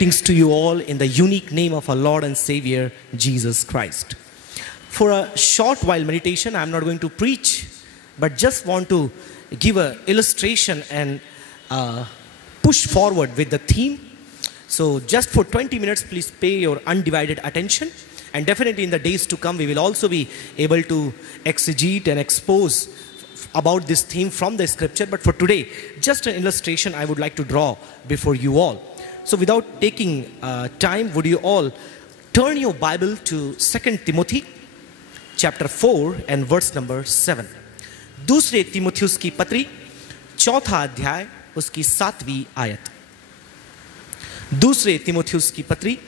Greetings to you all in the unique name of our Lord and Savior, Jesus Christ. For a short while meditation, I'm not going to preach, but just want to give an illustration and push forward with the theme. So just for 20 minutes, please pay your undivided attention. And definitely in the days to come, we will also be able to exegete and expose about this theme from the scripture. But for today, just an illustration I would like to draw before you all. So without taking time, would you all turn your Bible to 2 Timothy chapter 4 and verse number 7. दूसरे तिमुथियुस की पत्री चौथा अध्याय उसकी 7वीं आयत. दूसरे तिमुथियुस की पत्री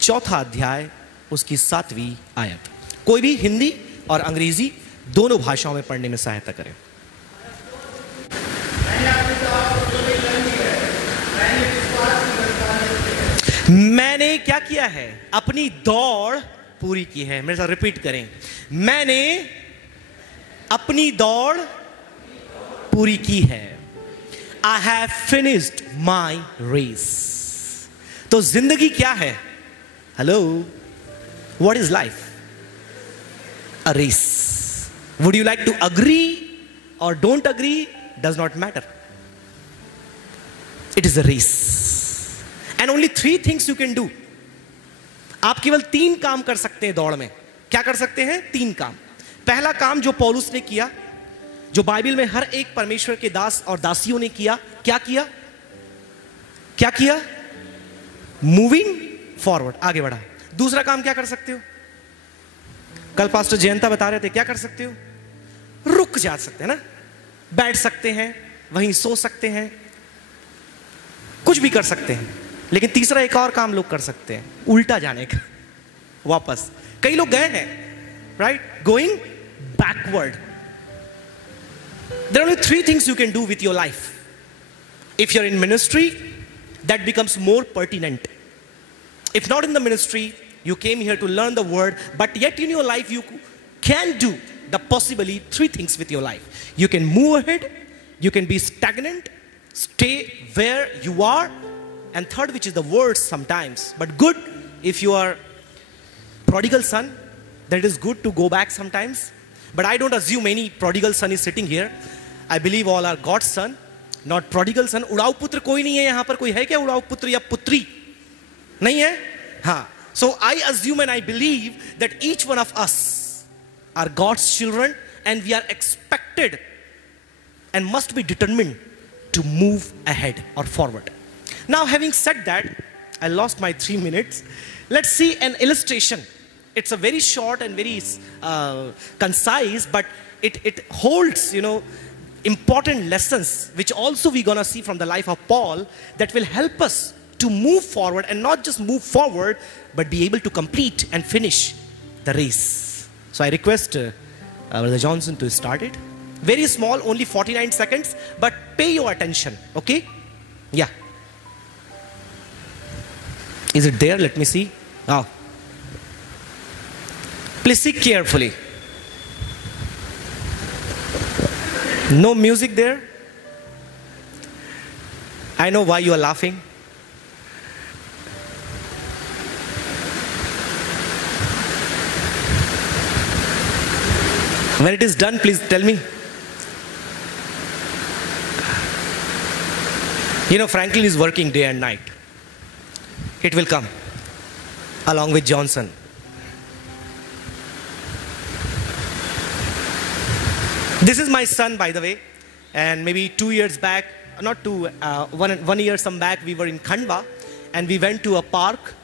चौथा अध्याय उसकी 7वीं आयत. कोई भी हिंदी और अंग्रेजी दोनों भाषाओं में पढ़ने में सहायता करें. मैंने क्या किया है? अपनी दौड़ पूरी की है. मेरे साथ रिपीट करें. मैंने अपनी दौड़ पूरी की है. I have finished my race. तो जिंदगी क्या है? Hello, what is life? A race. Would you like to agree or don't agree? Does not matter. It is a race. And only 3 things you can do. आप केवल 3 काम कर सकते हैं दौड़ में. क्या कर सकते हैं? 3 काम. पहला काम जो पौलुस ने किया, जो बाइबल में हर एक परमेश्वर के दास और दासियों ने किया, क्या किया? क्या किया? मूविंग फॉरवर्ड, आगे बढ़ा. दूसरा काम क्या कर सकते हो? कल पास्टर जयंता बता रहे थे, क्या कर सकते हो? रुक जा सकते हैं ना, बैठ सकते हैं, वहीं सो सकते हैं, कुछ भी कर सकते हैं. लेकिन तीसरा एक और काम लोग कर सकते हैं, उल्टा जाने का, वापस. कई लोग गए हैं, right, going backward. There are only 3 things you can do with your life. If you're in ministry, that becomes more pertinent. If not in the ministry, you came here to learn the word, but yet in your life you can do the possibly 3 things with your life. You can move ahead, you can be stagnant, stay where you are, and third, which is the worst sometimes, but good if you are prodigal son, that is good to go back sometimes. But I don't assume any prodigal son is sitting here. I believe all are God's son, not prodigal son. उड़ाऊ पुत्र कोई नहीं है यहाँ पर. कोई है क्या उड़ाऊ पुत्र या पुत्री? नहीं है? हाँ. So I assume and I believe that each one of us are God's children, and we are expected and must be determined to move ahead or forward. Now, having said that, I lost my 3 minutes. Let's see an illustration. It's a very short and very concise, but it holds, important lessons, which also we're gonna see from the life of Paul, that will help us to move forward, and not just move forward, but be able to complete and finish the race. So I request Brother Johnson to start it. Very small, only 49 seconds, but pay your attention, okay? Yeah. Is it there? Let me see. Oh. Please see carefully. No music there. I know why you are laughing. When it is done, please tell me. Franklin is working day and night. It will come along with Johnson. This is my son, by the way, and maybe 2 years back, not 2, 1 year some back, we were in Khandwa, and we went to a park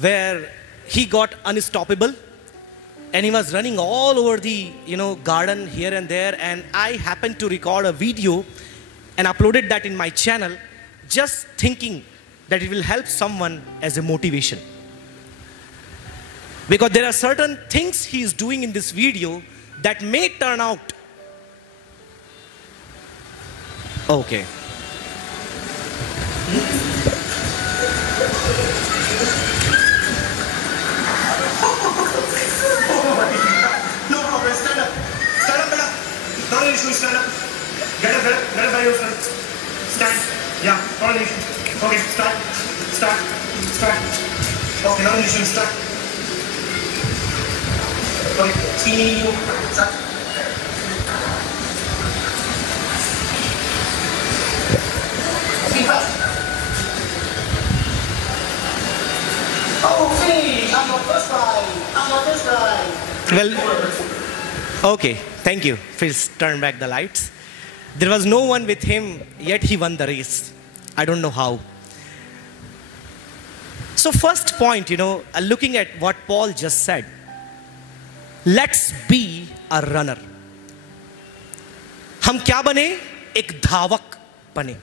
where he got unstoppable, and he was running all over the garden here and there, and I happened to record a video and uploaded that in my channel, just thinking that it will help someone as a motivation. Because there are certain things he is doing in this video that may turn out okay. No problem, stand up. Stand up, brother. Not an issue, stand up. Get up by yourself. Stand. Yeah, not an issue. Okay, start. Start. Okay, now you should start. Okay, see, start. Be fast. Oh, finish! I'm your first try. I'm your first try. Well, okay, thank you. Please turn back the lights. There was no one with him, yet he won the race. I don't know how. So first point, looking at what Paul just said, let's be a runner. हम क्या बने? एक धावक बने.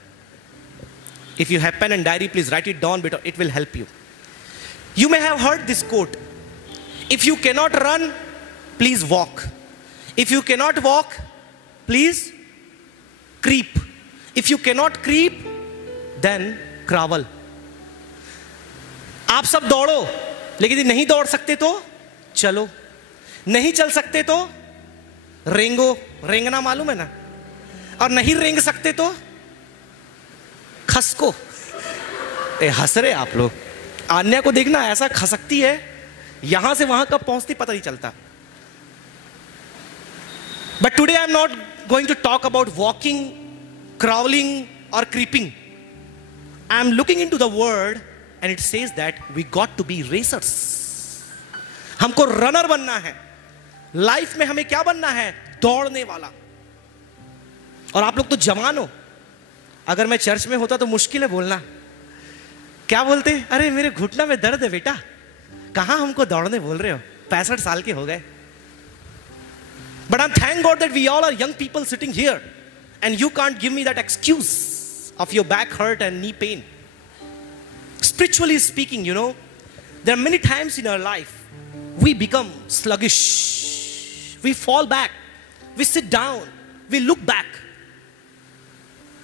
If you have pen and diary, please write it down, it will help you. You may have heard this quote. If you cannot run, please walk. If you cannot walk, please creep. If you cannot creep, then crawl. आप सब दौड़ो, लेकिन यदि नहीं दौड़ सकते तो चलो, नहीं चल सकते तो रेंगो. रेंगना मालूम है ना? और नहीं रेंग सकते तो खसको. हंस रहे आप लोग. आन्या को देखना ऐसा खसकती है, यहां से वहां कब पहुंचती पता नहीं चलता. But today I am not going to talk about walking, crawling or creeping. I am looking into the word and it says that we got to be racers. हमको रनर बनना है. लाइफ में हमें क्या बनना है? दौड़ने वाला. और आप लोग तो जवान हो. अगर मैं चर्च में होता तो मुश्किल है बोलना. क्या बोलते? अरे मेरे घुटना में दर्द है बेटा. कहां हमको दौड़ने बोल रहे हो? 65 साल के हो गए. But I'm thank God that we all are young people sitting here, and you can't give me that excuse of your back hurt and knee pain. Spiritually speaking, there are many times in our life we become sluggish. We fall back. We sit down. We look back.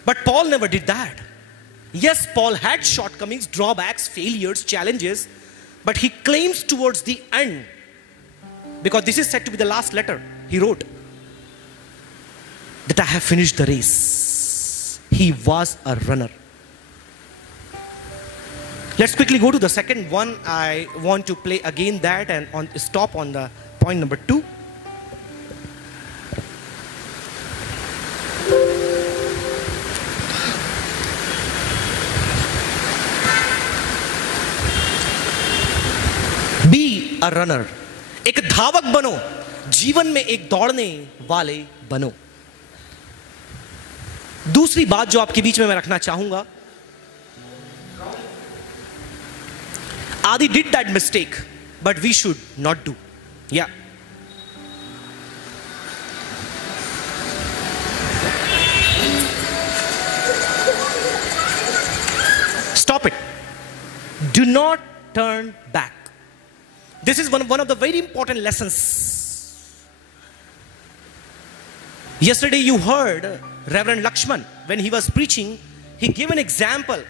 But Paul never did that. Yes, Paul had shortcomings, drawbacks, failures, challenges, but he claims towards the end, because this is said to be the last letter he wrote, that I have finished the race. He was a runner. Let's quickly go to the second one. I want to play again that and stop on the point number 2. Be a runner. एक धावक बनो. जीवन में एक दौड़ने वाले बनो. दूसरी बात जो आपके बीच में मैं रखना चाहूंगा, Adi did that mistake, but we should not do. Yeah. Stop it. Do not turn back. This is one of the very important lessons. Yesterday you heard Reverend Lakshman, when he was preaching, he gave an example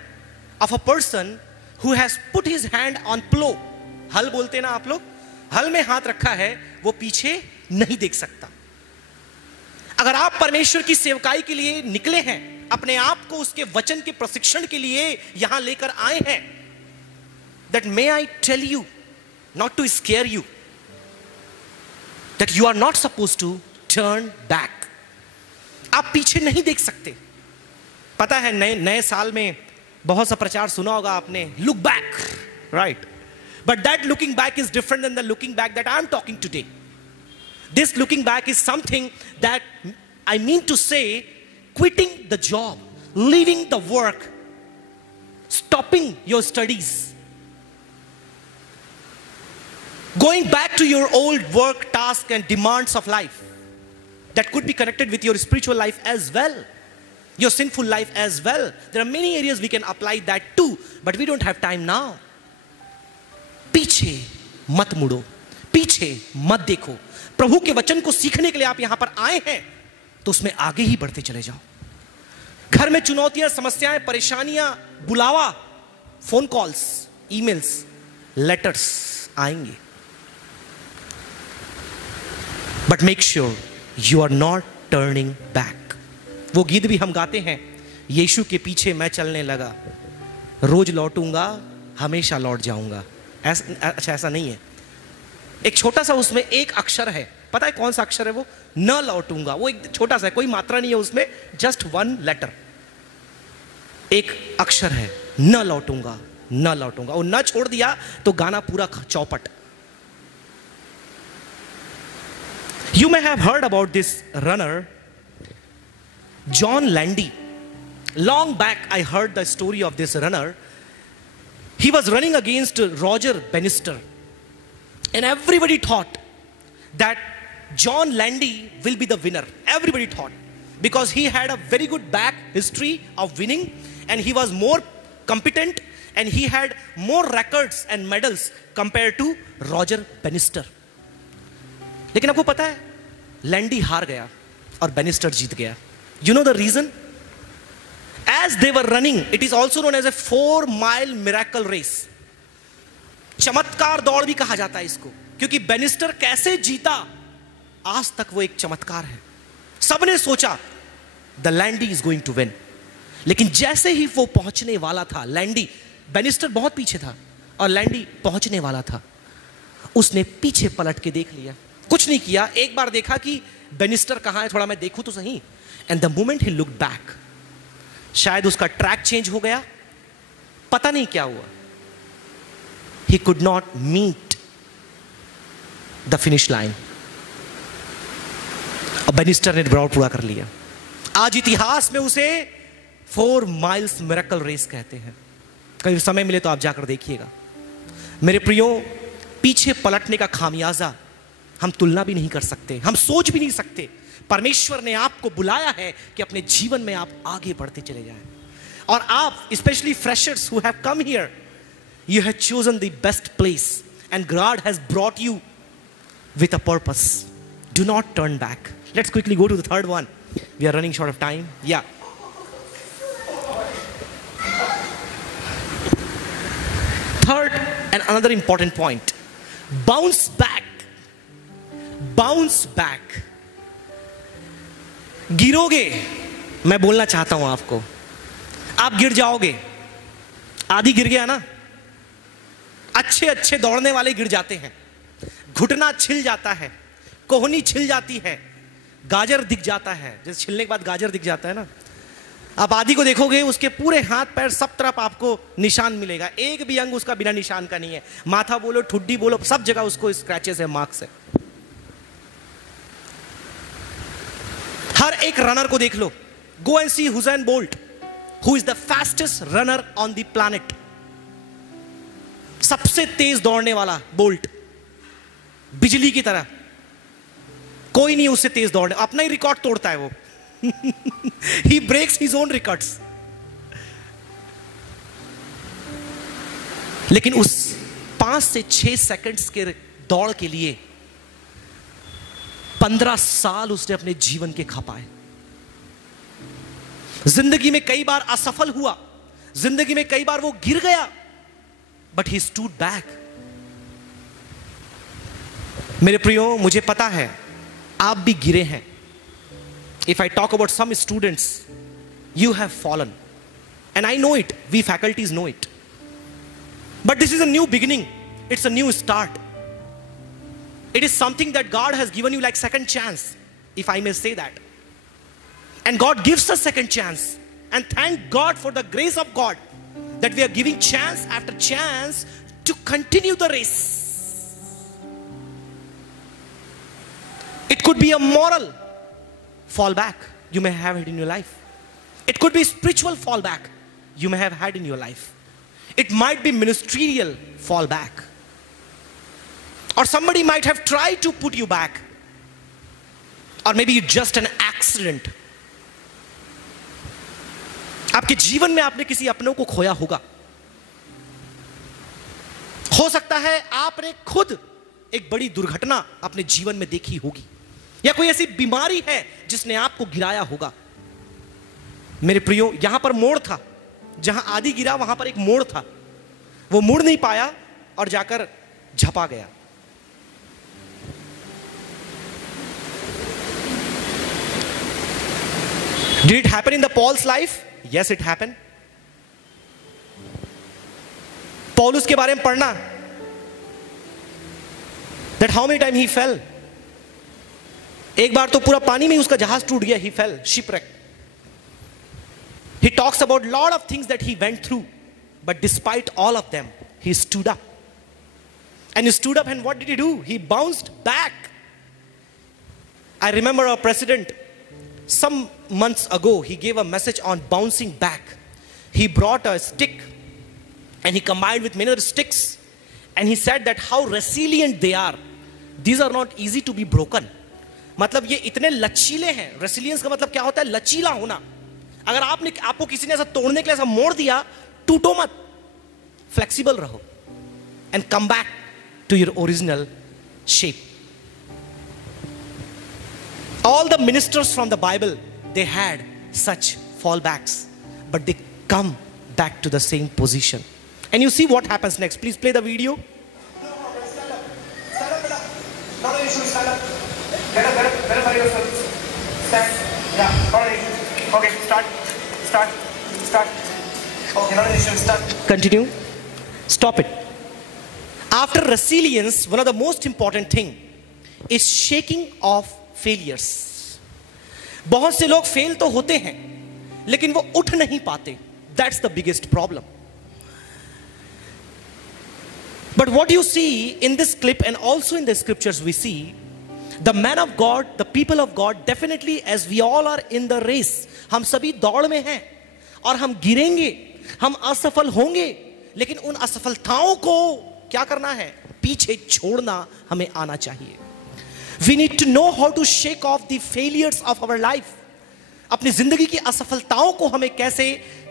of a person who has put his hand on plow. हल बोलते ना आप लोग? हल में हाथ रखा है, वो पीछे नहीं देख सकता. अगर आप परमेश्वर की सेवकाई के लिए निकले हैं, अपने आप को उसके वचन के प्रशिक्षण के लिए यहां लेकर आए हैं, that may I tell you, not to scare you, that you are not supposed to turn back. आप पीछे नहीं देख सकते. पता है नए साल में बहुत सा प्रचार सुना होगा आपने, look back, right? But that looking back is different than the looking back that I am talking today. This looking back is something that I mean to say, quitting the job, leaving the work, stopping your studies, going back to your old work, task and demands of life. That could be connected with your spiritual life as well, your sinful life as well. There are many areas we can apply that too, but we don't have time now. पीछे मत मुड़ो, पीछे मत देखो. प्रभु के वचन को सीखने के लिए आप यहां पर आए हैं, तो उसमें आगे ही बढ़ते चले जाओ. घर में चुनौतियां, समस्याएं, परेशानियां, बुलावा, फोन कॉल्स, ईमेल्स, लेटर्स आएंगे. But make sure you are not turning back. वो गीत भी हम गाते हैं, यीशु के पीछे मैं चलने लगा, रोज लौटूंगा हमेशा लौट जाऊंगा। अच्छा ऐसा नहीं है, एक छोटा सा उसमें एक अक्षर है, पता है कौन सा अक्षर है वो? न लौटूंगा। वो एक छोटा सा है, कोई मात्रा नहीं है उसमें, जस्ट वन लेटर, एक अक्षर है, न लौटूंगा, न लौटूंगा। और न छोड़ दिया तो गाना पूरा चौपट। You may have heard about this runner, John Landy. Long back, I heard the story of this runner. He was running against Roger Bannister, and everybody thought that John Landy will be the winner. Everybody thought, because he had a very good back history of winning, and he was more competent, and he had more records and medals compared to Roger Bannister. लेकिन आपको पता है, लैंडी हार गया और Bannister जीत गया। You know the reason? As they were running, it is also known as a 4-mile miracle race. चमत्कार दौड़ भी कहा जाता है इसको, क्योंकि बेनिस्टर कैसे जीता, आज तक वो एक चमत्कार है। सबने सोचा the Landy is going to win, लेकिन जैसे ही वो पहुंचने वाला था, लैंडी, बेनिस्टर बहुत पीछे था और लैंडी पहुंचने वाला था, उसने पीछे पलट के देख लिया, कुछ नहीं किया। एक बार देखा कि बेनिस्टर कहां है, थोड़ा मैं देखूं तो सही। And the moment he looked back, शायद उसका ट्रैक चेंज हो गया, पता नहीं क्या हुआ, he could not meet the finish line, और बेनिस्टर ने दौड़ पूरा कर लिया। आज इतिहास में उसे 4 माइल्स मिरेकल रेस कहते हैं। कभी समय मिले तो आप जाकर देखिएगा। मेरे प्रियो, पीछे पलटने का खामियाजा हम तुलना भी नहीं कर सकते, हम सोच भी नहीं सकते। परमेश्वर ने आपको बुलाया है कि अपने जीवन में आप आगे बढ़ते चले जाएं, और आप specially freshers who have come here, you have chosen the best place and God has brought you with a purpose. Do not turn back. Let's quickly go to the third one, we are running short of time. या third and another important point, bounce back. Bounce back. गिरोगे, मैं बोलना चाहता हूं आपको, आप गिर जाओगे। आदि गिर गया ना, अच्छे अच्छे दौड़ने वाले गिर जाते हैं, घुटना छिल जाता है, कोहनी छिल जाती है, गाजर दिख जाता है, जैसे छिलने के बाद गाजर दिख जाता है ना। आप आदि को देखोगे, उसके पूरे हाथ पैर सब तरफ आपको निशान मिलेगा, एक भी अंग उसका बिना निशान का नहीं है। माथा बोलो, ठुड्डी बोलो, सब जगह उसको स्क्रैचेस है, मार्क्स है। हर एक रनर को देख लो, go and see Usain Bolt, who is the fastest runner on the planet. सबसे तेज दौड़ने वाला बोल्ट, बिजली की तरह, कोई नहीं उससे तेज दौड़ने, अपना ही रिकॉर्ड तोड़ता है वो। He breaks his own records. लेकिन उस 5 से 6 सेकंड्स के दौड़ के लिए 15 साल उसने अपने जीवन के खपाए। जिंदगी में कई बार असफल हुआ, जिंदगी में कई बार वो गिर गया, बट ही स्टूड बैक। मेरे प्रियो, मुझे पता है आप भी गिरे हैं। If I talk about some students, you have fallen, and I know it, we faculties know it, but this is a new beginning, it's a new start. It is something that God has given you like second chance, if I may say that. And God gives us second chance, and thank God for the grace of God that we are giving chance after chance to continue the race. It could be a moral fallback you may have had in your life. It could be spiritual fallback you may have had in your life. It might be ministerial fallback, or somebody might have tried to put you back, or maybe it's just an accident. आपके जीवन में आपने किसी अपनों को खोया होगा। हो सकता है आपने खुद एक बड़ी दुर्घटना अपने जीवन में देखी होगी, या कोई ऐसी बीमारी है जिसने आपको गिराया होगा। मेरे प्रियो, यहां पर मोड़ था, जहां आदि गिरा वहां पर एक मोड़ था, वो मुड़ नहीं पाया और जाकर झपा गया। Did it happen in the Paul's life? Yes, it happened. पौलुस के बारे में पढ़ना, that how many time he fell. एक बार तो पूरा पानी में उसका जहाज टूट गया, he fell, shipwreck. He talks about lot of things that he went through, but despite all of them, he stood up. And he stood up, and what did he do? He bounced back. I remember our president, some months ago, he gave a message on bouncing back. He brought a stick, and he combined with many other sticks, and he said that how resilient they are. These are not easy to be broken. मतलब ये इतने लचीले हैं. Resilience का मतलब क्या होता है? लचीला होना. अगर आपको किसी ने ऐसा तोड़ने के लिए ऐसा मोड़ दिया, टूटो मत, फ्लेक्सिबल रहो, and come back to your original shape. All the ministers from the Bible, they had such fallbacks, but they come back to the same position. And you see what happens next. Please play the video. No problem. Stand up. Stand up, beta. Not an issue. Stand up. Get up. Verify yourself. Stand. Yeah. Not an issue. Okay. Start. Okay. Not an issue. Start. Continue. Stop it. After resilience, one of the most important thing is shaking off failures. बहुत से लोग fail तो होते हैं, लेकिन वो उठ नहीं पाते. That's the biggest problem. But what you see in this clip and also in the scriptures, we see the man of God, the people of God, definitely as we all are in the race, हम सभी दौड़ में हैं और हम गिरेंगे, हम असफल होंगे, लेकिन उन असफलताओं को क्या करना है? पीछे छोड़ना हमें आना चाहिए. We need to know how to shake off the failures of our life. अपनी जिंदगी की असफलताओं को हमें कैसे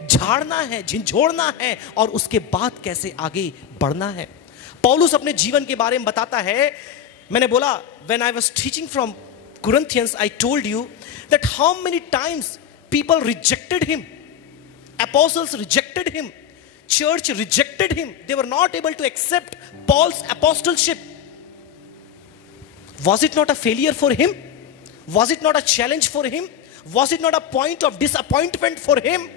झाड़ना है, झिंझोड़ना है और उसके बाद कैसे आगे बढ़ना है. पौलुस अपने जीवन के बारे में बताता है. मैंने बोला, when I was teaching from Corinthians, I told you that how many times people rejected him. Apostles rejected him. Church rejected him. They were not able to accept Paul's apostleship. Was it not a failure for him? Was it not a challenge for him? Was it not a point of disappointment for him?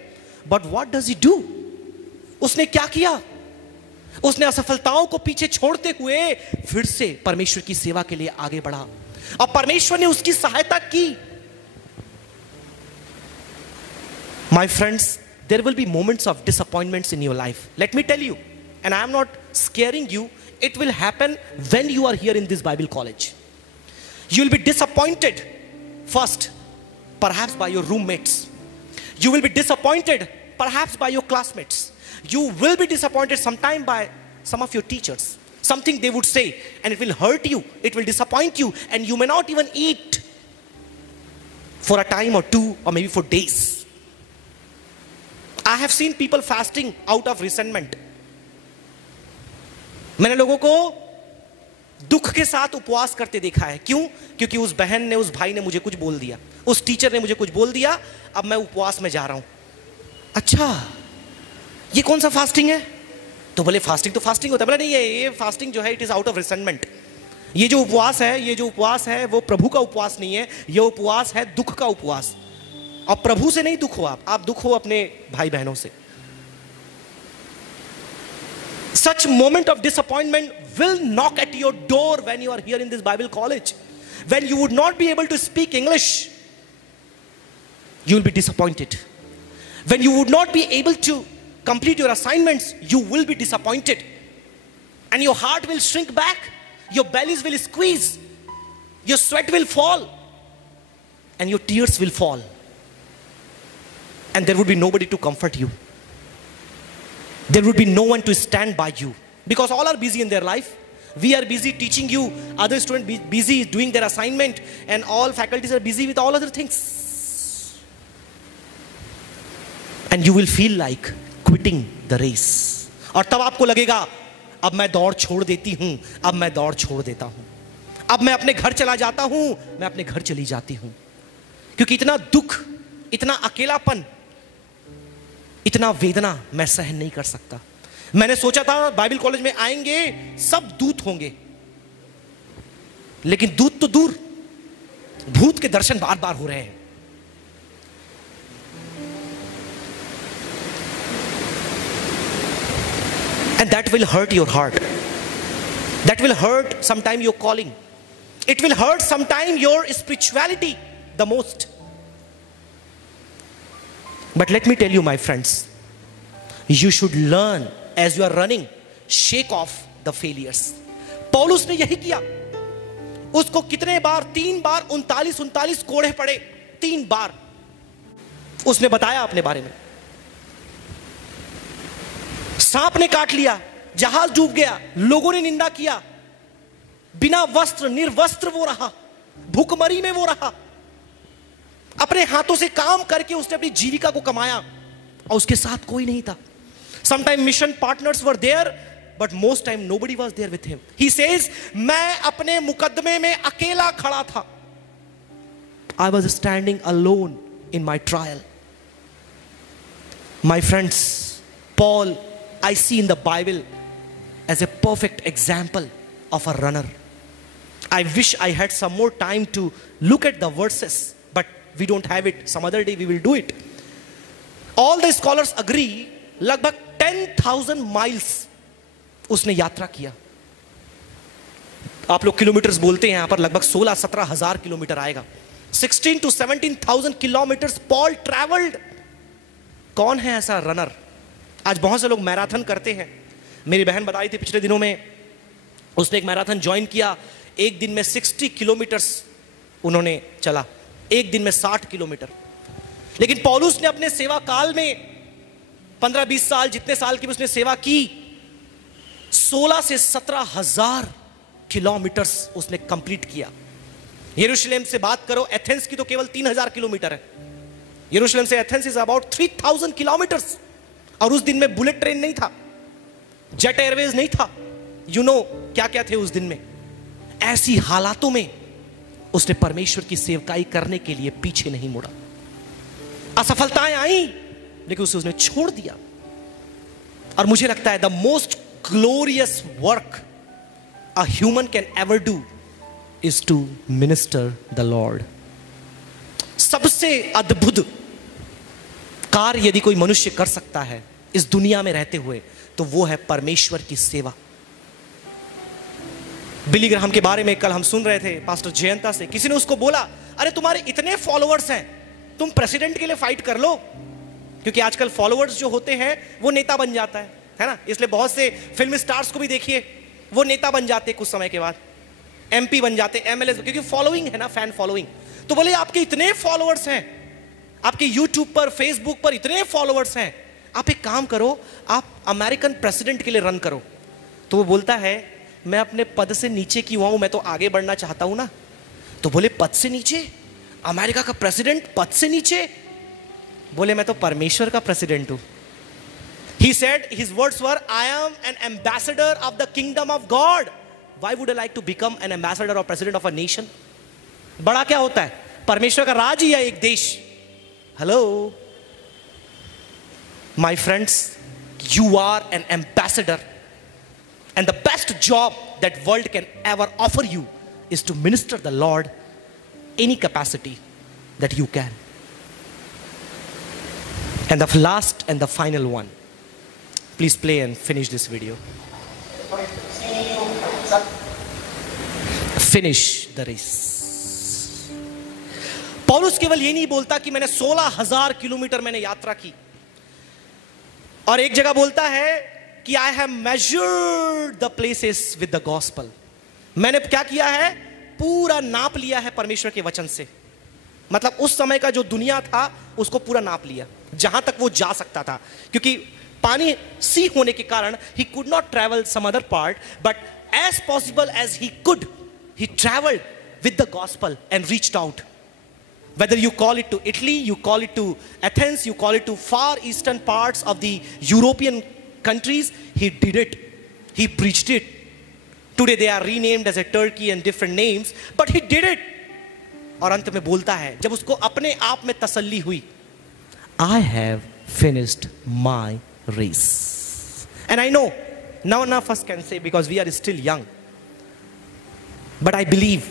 But what does he do? उसने क्या किया? उसने असफलताओं को पीछे छोड़ते हुए फिर से परमेश्वर की सेवा के लिए आगे बढ़ा और परमेश्वर ने उसकी सहायता की. My friends, there will be moments of disappointments in your life. Let me tell you, and I am not scaring you, it will happen when you are here in this Bible college. You will be disappointed first, perhaps by your roommates. You will be disappointed perhaps by your classmates. You will be disappointed sometime by some of your teachers. Something they would say, and it will hurt you, it will disappoint you, and you may not even eat for a time or two, or maybe for days. I have seen people fasting out of resentment. मैंने लोगों को दुख के साथ उपवास करते देखा है. क्यों? क्योंकि उस बहन ने, उस भाई ने मुझे कुछ बोल दिया, उस टीचर ने मुझे कुछ बोल दिया, अब मैं उपवास में जा रहा हूं. अच्छा, ये कौन सा फास्टिंग है? तो बोले फास्टिंग तो फास्टिंग होता है. बोले नहीं, ये फास्टिंग जो है it is out of resentment. ये जो उपवास है वो प्रभु का उपवास नहीं है, ये उपवास है दुख का उपवास. और प्रभु से नहीं दुख हो, आप दुख हो अपने भाई बहनों से. Such moment of disappointment will knock at your door when you are here in this Bible college. When you would not be able to speak English, you will be disappointed. When you would not be able to complete your assignments, you will be disappointed. And your heart will shrink back, your bellies will squeeze, your sweat will fall, and your tears will fall. And there would be nobody to comfort you. There would be no one to stand by you, because all are busy in their life. We are busy teaching you, other students busy doing their assignment, and all faculties are busy with all other things. And you will feel like quitting the race. और तब आपको लगेगा, अब मैं दौड़ छोड़ देती हूं, अब मैं दौड़ छोड़ देता हूं, अब मैं अपने घर चला जाता हूं, मैं अपने घर चली जाती हूं. क्योंकि इतना दुख, इतना अकेलापन, इतना वेदना मैं सहन नहीं कर सकता. मैंने सोचा था बाइबल कॉलेज में आएंगे सब दूत होंगे, लेकिन दूत तो दूर, भूत के दर्शन बार बार हो रहे हैं. And that will hurt your heart. That will hurt sometime your calling. It will hurt sometime your spirituality the most. But let me tell you, my friends, you should learn as you are running, shake off the failures. पौलुस ने यही किया. उसको कितने बार? 3 बार 39 कोड़े पड़े. 3 बार उसने बताया अपने बारे में. सांप ने काट लिया, जहाज डूब गया, लोगों ने निंदा किया, बिना वस्त्र निर्वस्त्र वो रहा, भूखमरी में वो रहा, अपने हाथों से काम करके उसने अपनी जीविका को कमाया और उसके साथ कोई नहीं था. Sometimes mission partners were there, but most time nobody was there with him. He says, मैं अपने मुकदमे में अकेला खड़ा था. I was standing alone in my trial. My friends, Paul, I see in the Bible as a perfect example of a runner. I wish I had some more time to look at the verses, but we don't have it. Some other day we will do it. All the scholars agree, लगभग 10,000 miles उसने यात्रा किया. आप लोग kilometres बोलते हैं, यहां पर लगभग 16-17 हजार किलोमीटर आएगा. 16 to 17,000 kilometers Paul traveled. कौन है ऐसा रनर? आज बहुत से लोग मैराथन करते हैं. मेरी बहन बताई थी पिछले दिनों में, उसने एक मैराथन ज्वाइन किया. एक दिन में 60 किलोमीटर्स उन्होंने चला, एक दिन में 60 किलोमीटर. लेकिन पौलुस ने अपने सेवा काल में 15-20 साल, जितने साल की उसने सेवा की, 16 से 17 हजार किलोमीटर्स उसने कंप्लीट किया. यरूशलेम से बात करो, एथेंस की तो केवल 3000 किलोमीटर है. यरूशलेम से एथेंस इज अबाउट 3000 किलोमीटर्स. और उस दिन में बुलेट ट्रेन नहीं था, जेट एयरवेज नहीं था, यू नो क्या क्या थे उस दिन में. ऐसी हालातों में उसने परमेश्वर की सेवकाई करने के लिए पीछे नहीं मुड़ा. असफलताएं आई, लेकिन उसे उसने छोड़ दिया. और मुझे लगता है the most glorious work a human can ever do is to minister the Lord. सबसे अद्भुत कार्य यदि कोई मनुष्य कर सकता है इस दुनिया में रहते हुए, तो वो है परमेश्वर की सेवा. बिली ग्राहम के बारे में कल हम सुन रहे थे पास्टर जयंता से. किसी ने उसको बोला, अरे तुम्हारे इतने फॉलोअर्स हैं, तुम प्रेसिडेंट के लिए फाइट कर लो. क्योंकि आजकल फॉलोअर्स जो होते हैं वो नेता बन जाता है ना. इसलिए बहुत से फिल्म स्टार्स को भी देखिए, वो नेता बन जाते कुछ समय के बाद, एमपी बन जाते, एमएलए, क्योंकि फॉलोइंग है ना, फैन फॉलोइंग. तो बोले आपके इतने फॉलोअर्स हैं, आपके यूट्यूब पर, फेसबुक पर इतने फॉलोअर्स हैं, आप एक काम करो, आप अमेरिकन प्रेसिडेंट के लिए रन करो. तो वो बोलता है, मैं अपने पद से नीचे क्यों आऊं, मैं तो आगे बढ़ना चाहता हूं ना. तो बोले पद से नीचे, अमेरिका का प्रेसिडेंट पद से नीचे? बोले मैं तो परमेश्वर का प्रेसिडेंट हूं. He said, his words were, I am an ambassador of the kingdom of God. Why would I like to become an ambassador or president of a nation? बड़ा क्या होता है? परमेश्वर का राज ही है एक देश. Hello, my friends, you are an ambassador, and the best job that world can ever offer you is to minister the Lord any capacity that you can. And the last and the final one. Please play and finish this video. Finish the race. पौलुस केवल ये नहीं बोलता कि मैंने 16,000 kilometre मैंने यात्रा की, और एक जगह बोलता है कि I have measured the places with the gospel. मैंने क्या किया है? पूरा नाप लिया है परमेश्वर के वचन से. मतलब उस समय का जो दुनिया था उसको पूरा नाप लिया, जहां तक वो जा सकता था. क्योंकि पानी सी होने के कारण he could not travel some other part, but as possible as he could, he traveled with the gospel and reached out. Whether you call it to Italy, you call it to Athens, you call it to far eastern parts of the European countries, he did it. He preached it. Today they are renamed as a Turkey and different names, but he did it. और अंत में बोलता है, जब उसको अपने आप में तसल्ली हुई, I have finished my race. And I know none of us can say, because we are still young, but I believe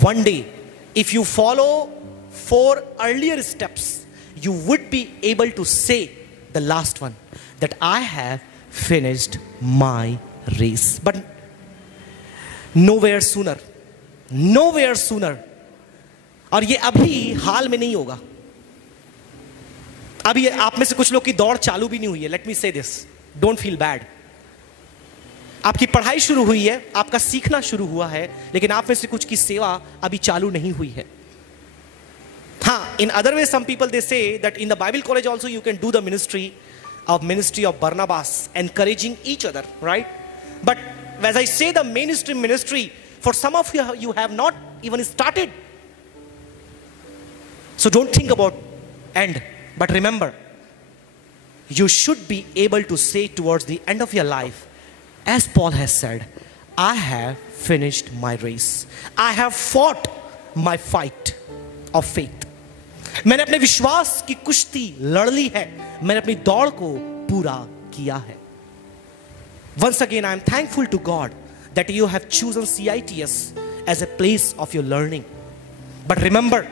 one day if you follow 4 earlier steps, you would be able to say the last one, that I have finished my race. But nowhere sooner, nowhere sooner. और ये अभी हाल में नहीं होगा. अभी आप में से कुछ लोग की दौड़ चालू भी नहीं हुई है. लेट मी से दिस, डोंट फील बैड. आपकी पढ़ाई शुरू हुई है, आपका सीखना शुरू हुआ है, लेकिन आप में से कुछ की सेवा अभी चालू नहीं हुई है. हाँ, in other ways, some people they say that in the Bible college also you can do the ministry of Barnabas, encouraging each other, right? But as I say, the mainstream ministry, for some of you have not even started. So don't think about end, but remember, you should be able to say towards the end of your life, as Paul has said, I have finished my race. I have fought my fight of faith. मैंने अपने विश्वास की कुश्ती लड़ ली है. मैंने अपनी दौड़ को पूरा किया है. Once again, I am thankful to God that you have chosen CITS as a place of your learning. But remember,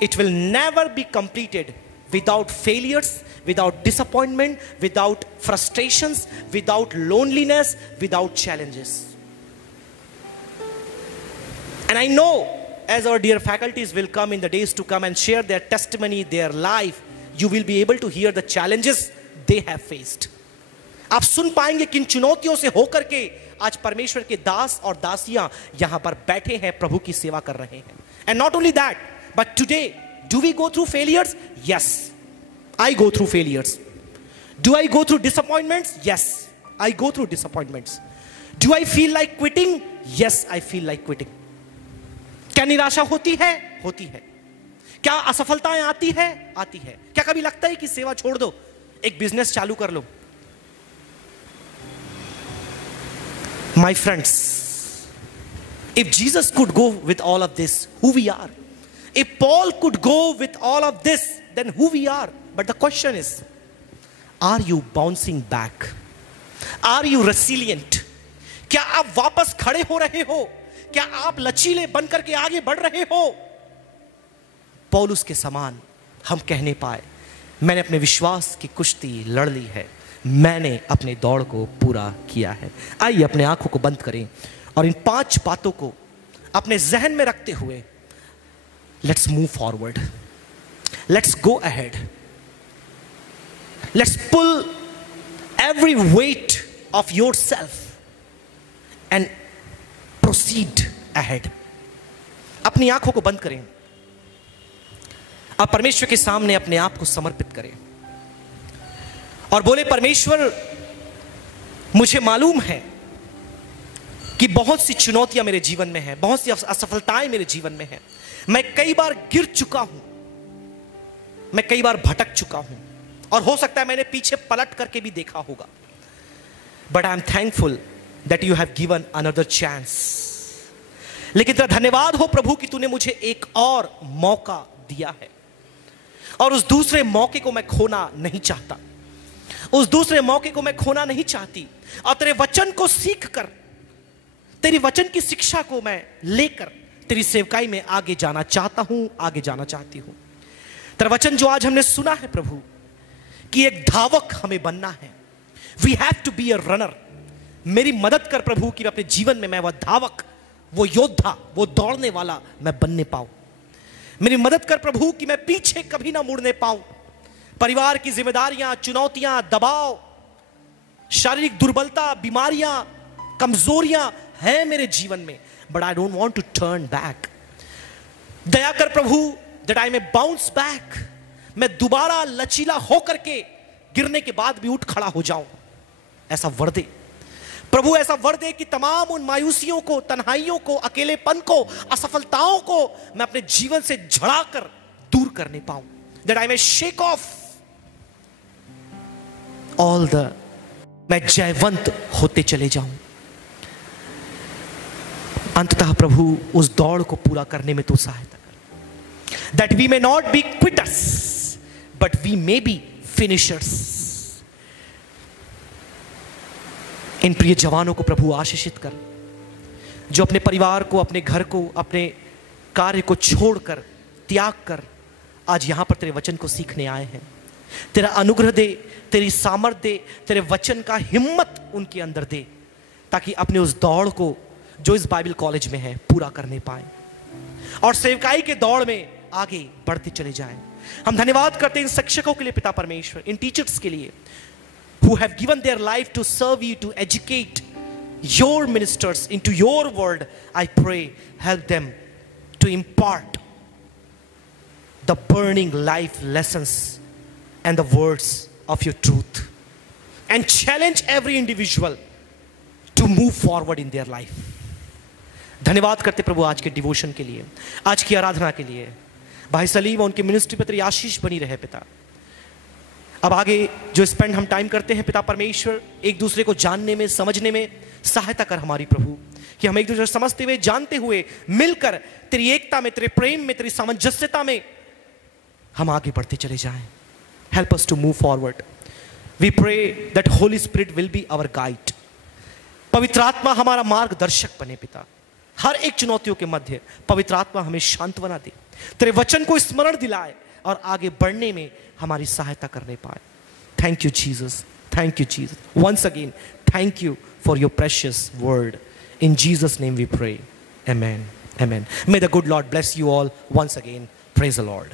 it will never be completed without failures, without disappointment, without frustrations, without loneliness, without challenges. And I know, as our dear faculties will come in the days to come and share their testimony, their life, you will be able to hear the challenges they have faced. आप सुन पाएंगे किन चुनौतियों से होकर के आज परमेश्वर के दास और दासियां यहां पर बैठे हैं, प्रभु की सेवा कर रहे हैं. And not only that, but today, do we go through failures? Yes, I go through failures. Do I go through disappointments? Yes, I go through disappointments. Do I feel like quitting? Yes, I feel like quitting. क्या निराशा होती है? होती है. क्या असफलताएं आती है? आती है. क्या कभी लगता है कि सेवा छोड़ दो, एक बिजनेस चालू कर लो? My friends, if Jesus could go with all of this, who we are? If Paul could go with all of this, then who we are? But the question is, are you bouncing back? Are you resilient? क्या आप वापस खड़े हो रहे हो? क्या आप लचीले बनकर के आगे बढ़ रहे हो? पौलुस के समान हम कहने पाए, मैंने अपने विश्वास की कुश्ती लड़ ली है, मैंने अपने दौड़ को पूरा किया है. आइए अपने आंखों को बंद करें और इन 5 बातों को अपने जहन में रखते हुए let's move forward, let's go ahead, let's pull every weight of yourself and proceed ahead. अपनी आंखों को बंद करें, आप परमेश्वर के सामने अपने आप को समर्पित करें और बोले, परमेश्वर, मुझे मालूम है कि बहुत सी चुनौतियां मेरे जीवन में हैं, बहुत सी असफलताएं मेरे जीवन में हैं. मैं कई बार गिर चुका हूं, मैं कई बार भटक चुका हूं और हो सकता है मैंने पीछे पलट करके भी देखा होगा. But I am thankful that you have given another chance. लेकिन तेरा धन्यवाद हो प्रभु कि तूने मुझे एक और मौका दिया है और उस दूसरे मौके को मैं खोना नहीं चाहता. उस दूसरे मौके को मैं खोना नहीं चाहती और तेरे वचन को सीख कर, तेरी वचन की शिक्षा को मैं लेकर तेरी सेवकाई में आगे जाना चाहता हूं, आगे जाना चाहती हूं. तेरा वचन जो आज हमने सुना है प्रभु, कि एक धावक हमें बनना है. We have to be a runner. मेरी मदद कर प्रभु कि अपने जीवन में मैं वह धावक, वो योद्धा, वो दौड़ने वाला मैं बनने पाऊं. मेरी मदद कर प्रभु कि मैं पीछे कभी ना मुड़ने पाऊं. परिवार की जिम्मेदारियां, चुनौतियां, दबाव, शारीरिक दुर्बलता, बीमारियां, कमजोरियां हैं मेरे जीवन में, but I don't want to turn back. दया कर प्रभु that I may bounce back. मैं दोबारा लचीला होकर के गिरने के बाद भी उठ खड़ा हो जाऊं. ऐसा वर दे प्रभु, ऐसा वर दे कि तमाम उन मायूसियों को, तन्हाइयों को, अकेलेपन को, असफलताओं को मैं अपने जीवन से झड़ा कर दूर करने पाऊं. That I may shake of all the, मैं जयवंत होते चले जाऊं. अंततः प्रभु उस दौड़ को पूरा करने में तू सहायता कर. That we may not be quitters but we may be finishers. इन प्रिय जवानों को प्रभु आशीषित कर, जो अपने परिवार को, अपने घर को, अपने कार्य को छोड़कर, त्याग कर आज यहां पर तेरे वचन को सीखने आए हैं. तेरा अनुग्रह दे, तेरी सामर्थ दे, तेरे वचन का हिम्मत उनके अंदर दे, ताकि अपने उस दौड़ को जो इस बाइबल कॉलेज में है पूरा करने पाए और सेवकाई के दौड़ में आगे बढ़ते चले जाएं। हम धन्यवाद करते हैं इन शिक्षकों के लिए पिता परमेश्वर, इन टीचर्स के लिए who have given their life to serve you, to educate your ministers into your word. I pray, help them to impart the burning life lessons and the words of your truth, and challenge every individual to move forward in their life. धन्यवाद करते प्रभु आज के devotion के लिए, आज की आराधना के लिए। भाई सलीम और उनकी मिनिस्ट्री पर तेरी आशीष बनी रहे पिता। अब आगे जो स्पेंड हम टाइम करते हैं पिता परमेश्वर, एक दूसरे को जानने में, समझने में सहायता कर हमारी प्रभु, कि हम एक दूसरे को समझते हुए, जानते हुए, मिलकर तेरी एकता में, तेरे प्रेम में, तेरी सामंजस्यता में हम आगे बढ़ते चले जाएं। Help us to move forward. We pray that Holy Spirit will be our guide. पवित्र आत्मा हमारा मार्गदर्शक बने पिता। हर एक चुनौतियों के मध्य पवित्र आत्मा हमें सांत्वना दे, तेरे वचन को स्मरण दिलाए और आगे बढ़ने में हमारी सहायता करने पाए। Thank you Jesus, thank you Jesus. Once again thank you for your precious word. In Jesus name we pray, amen, amen. May the good Lord bless you all once again. Praise the Lord.